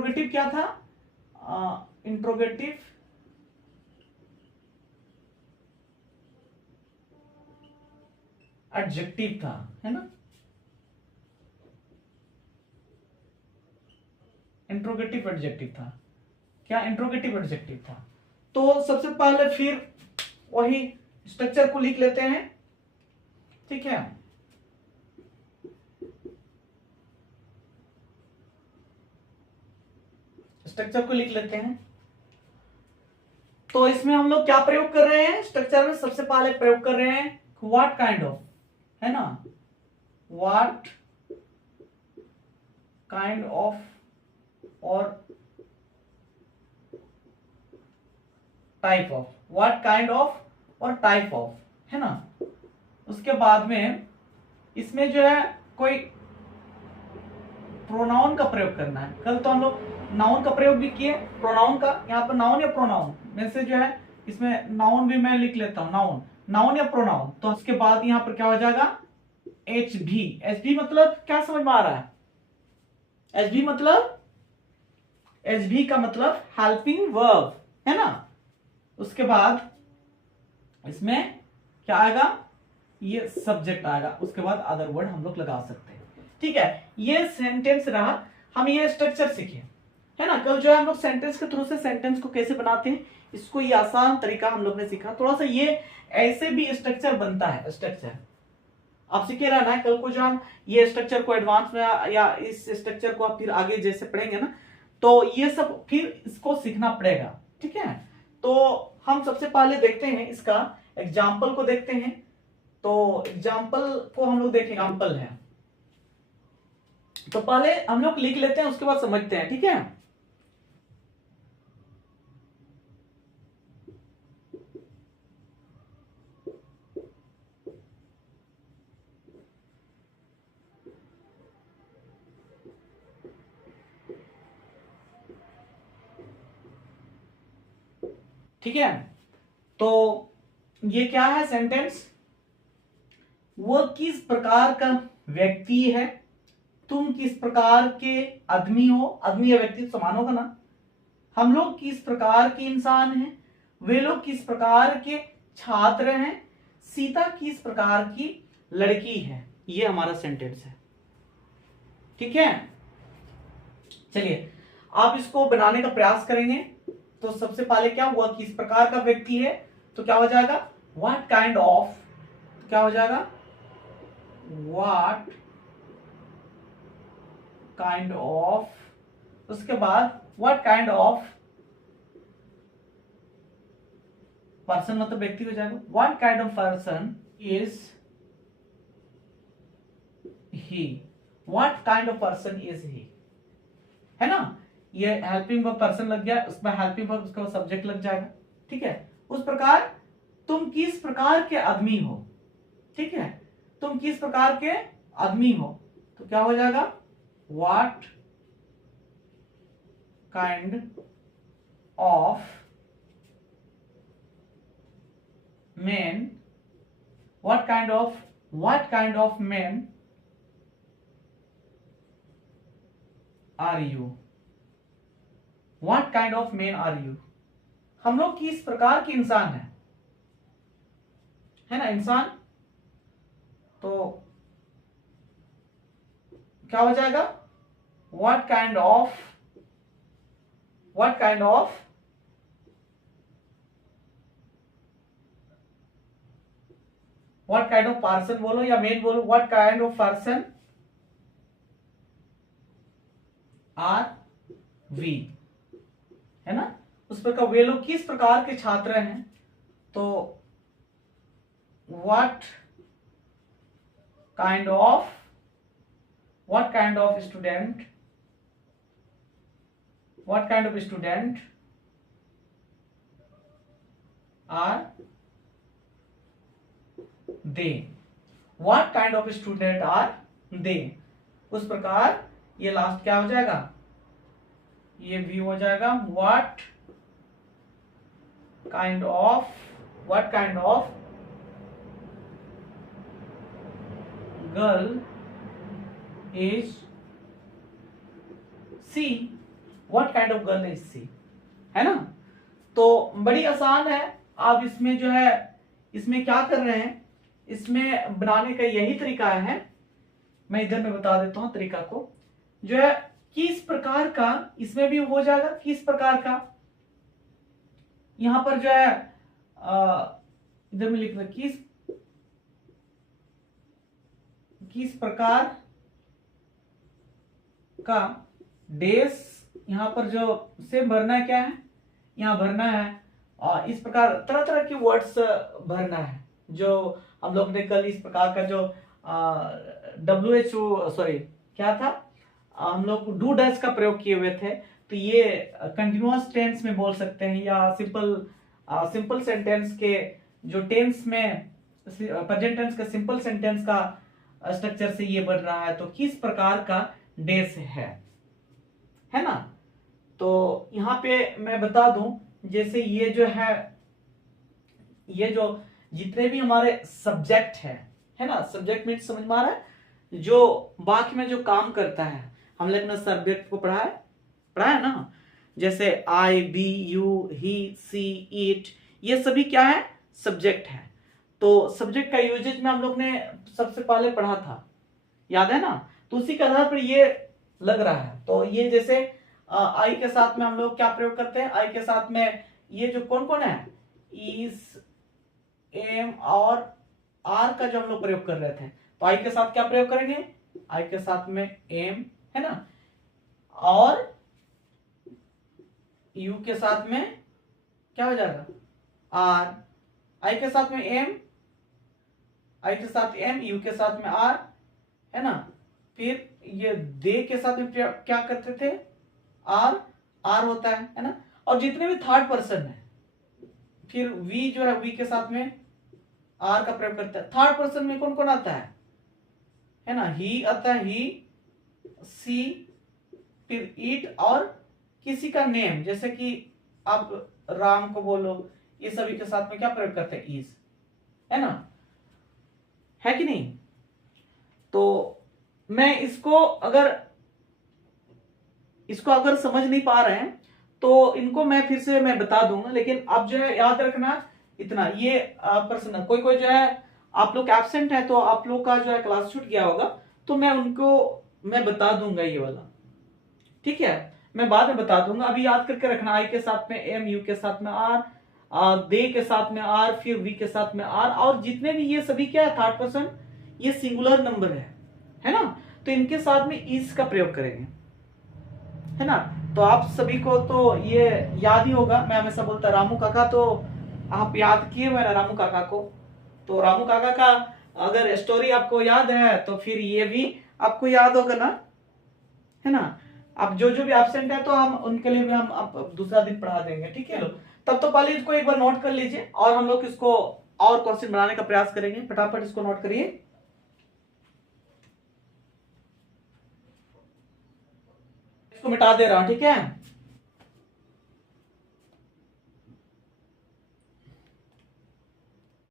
Interrogative क्या था? Interrogative adjective था, है ना? इंट्रोगेटिव एडजेक्टिव था। क्या इंट्रोगेटिव एडजेक्टिव था? तो सबसे पहले फिर वही स्ट्रक्चर को लिख लेते हैं, ठीक है। स्ट्रक्चर को लिख लेते हैं। तो इसमें हम लोग क्या प्रयोग कर रहे हैं? स्ट्रक्चर में सबसे पहले प्रयोग कर रहे हैं व्हाट काइंड ऑफ, है ना? व्हाट काइंड ऑफ और type of, what kind of और टाइप ऑफ, है ना? उसके बाद में इसमें जो है कोई प्रोनाउन का प्रयोग करना है। कल तो हम लोग नाउन का प्रयोग भी किए, प्रोनाउन का। यहाँ पर नाउन या प्रोनाउन में से जो है, इसमें नाउन भी मैं लिख लेता हूं, नाउन, नाउन या प्रोनाउन। तो उसके बाद यहाँ पर क्या हो जाएगा? एच भी। एच भी मतलब क्या समझ में आ रहा है? एच भी मतलब, एच भी का मतलब हेल्पिंग वर्ब, है ना? उसके बाद इसमें क्या आएगा? ये सब्जेक्ट आएगा। उसके बाद अदर वर्ड हम लोग लगा सकते हैं, ठीक है। ये सेंटेंस रहा, हम ये स्ट्रक्चर सीखे, है ना? कल जो है हम लोग सेंटेंस के थ्रू से सेंटेंस को कैसे बनाते हैं, इसको ये आसान तरीका हम लोग ने सीखा। थोड़ा सा ये ऐसे भी स्ट्रक्चर बनता है, स्ट्रक्चर आप सीखे रहना है। कल को जो हम ये स्ट्रक्चर को एडवांस में या इस स्ट्रक्चर को आप फिर आगे जैसे पढ़ेंगे ना, तो ये सब फिर इसको सीखना पड़ेगा, ठीक है। तो हम सबसे पहले देखते हैं, इसका एग्जाम्पल को देखते हैं। तो एग्जाम्पल को हम लोग देखें, एग्जाम्पल है तो पहले हम लोग लिख लेते हैं, उसके बाद समझते हैं, ठीक है। ठीक है, तो ये क्या है सेंटेंस? वह किस प्रकार का व्यक्ति है, तुम किस प्रकार के आदमी हो, आदमी या व्यक्ति तो समान होगा ना। हम लोग किस प्रकार के इंसान हैं, वे लोग किस प्रकार के छात्र हैं, सीता किस प्रकार की लड़की है। ये हमारा सेंटेंस है, ठीक है। चलिए आप इसको बनाने का प्रयास करेंगे। तो सबसे पहले क्या, वह किस प्रकार का व्यक्ति है, तो क्या हो जाएगा? व्हाट काइंड ऑफ, क्या हो जाएगा? What kind of. उसके बाद व्हाट काइंड ऑफ पर्सन, मतलब व्यक्ति हो जाएगा। What kind of person is he, what kind of person is he, है ना। ये हेल्पिंग वर्ब पर्सन लग गया, उसमें हेल्पिंग वर्ब, उसका सब्जेक्ट लग जाएगा, ठीक है। उस प्रकार तुम किस प्रकार के आदमी हो, ठीक है। तुम किस प्रकार के आदमी हो, तो क्या हो जाएगा? What kind of man, what kind of man are you, what kind of man are you. हम लोग किस प्रकार के इंसान है ना, इंसान। तो क्या हो जाएगा? व्हाट काइंड ऑफ पर्सन बोलो या मेन बोलो, what kind of person are we, है ना। उस प्रकार वे लोग किस प्रकार के छात्र हैं, तो what kind of student, are they, what kind of student are they. उस प्रकार ये लास्ट क्या हो जाएगा? ये भी हो जाएगा। What kind of girl is she, what kind of girl is she, है ना। तो बड़ी आसान है। आप इसमें जो है, इसमें क्या कर रहे हैं, इसमें बनाने का यही तरीका है। मैं इधर में बता देता हूं तरीका को, जो है किस प्रकार का, इसमें भी हो जाएगा किस प्रकार का, यहां पर जो है इधर में लिखना किस प्रकार का डेस, यहां पर जो से भरना है, क्या है यहां भरना है, और इस प्रकार तरह तरह के वर्ड्स भरना है। जो हम लोग ने कल इस प्रकार का जो WHO सॉरी क्या था, हम लोग डू डज का प्रयोग किए हुए थे। तो ये कंटिन्यूअस टेंस में बोल सकते हैं, या सिंपल सेंटेंस के जो टेंस में प्रेजेंट टेंस का सिंपल सेंटेंस का स्ट्रक्चर से ये बन रहा है। तो किस प्रकार का डेस है ना। तो यहां पे मैं बता दूं, जैसे ये जो है, ये जो जितने भी हमारे सब्जेक्ट है ना, सब्जेक्ट मीन्स समझ में आ रहा है, जो वाक्य में जो काम करता है, हम लोग ने सब्जेक्ट को पढ़ा है ना। जैसे I, we, you, he, she, it, ये सभी क्या है, सब्जेक्ट है। तो सब्जेक्ट का यूजेज में हम लोग ने सबसे पहले पढ़ा था, याद है ना। तो उसी के आधार पर ये लग रहा है। तो ये जैसे आई के साथ में हम लोग क्या प्रयोग करते हैं, आई के साथ में ये जो कौन कौन है, इज, एम और आर का जो हम लोग प्रयोग कर रहे थे। तो आई के साथ क्या प्रयोग करेंगे, आई के साथ में एम, है ना, और यू के साथ में क्या हो जाएगा, आर। आई के साथ में एम, आई के साथ एम, यू के साथ में आर, है ना। फिर ये दे के साथ में क्या करते थे, आर होता है ना। और जितने भी थर्ड पर्सन है, फिर वी जो है, वी के साथ में आर का प्रयोग करता है। थर्ड पर्सन में कौन कौन आता है ना, ही आता है, ही, सी, फिर इट, और किसी का नेम, जैसे कि आप राम को बोलो, ये सभी के साथ में क्या प्रयोग करते हैं, इज, है ना, है कि नहीं। तो मैं इसको अगर समझ नहीं पा रहे हैं तो इनको मैं फिर से मैं बता दूंगा। लेकिन अब जो है याद रखना इतना, ये प्रश्न कोई जो है आप लोग एब्सेंट है, तो आप लोग का जो है क्लास छूट गया होगा, तो मैं उनको मैं बता दूंगा ये वाला, ठीक है, मैं बाद में बता दूंगा। अभी याद करके रखना, आई के साथ में एम, यू के साथ में आर, दे के साथ में आर, फिर वी के साथ में आर, और जितने भी ये सभी क्या है, थर्ड पर्सन, ये सिंगुलर नंबर है ना। तो इनके साथ में इज का प्रयोग करेंगे, है ना। तो आप सभी को तो ये याद ही होगा, मैं हमेशा बोलता रामू काका, तो आप याद किए हुए ना रामू काका को। तो रामू काका का अगर स्टोरी आपको याद है तो फिर ये भी आपको याद होगा ना, है ना। अब जो भी एब्सेंट है तो हम उनके लिए भी हम अब दूसरा दिन पढ़ा देंगे, ठीक है। तब तो पहले इसको एक बार नोट कर लीजिए, और हम लोग इसको और क्वेश्चन बनाने का प्रयास करेंगे। फटाफट इसको नोट करिए, इसको मिटा दे रहा हूं, ठीक है।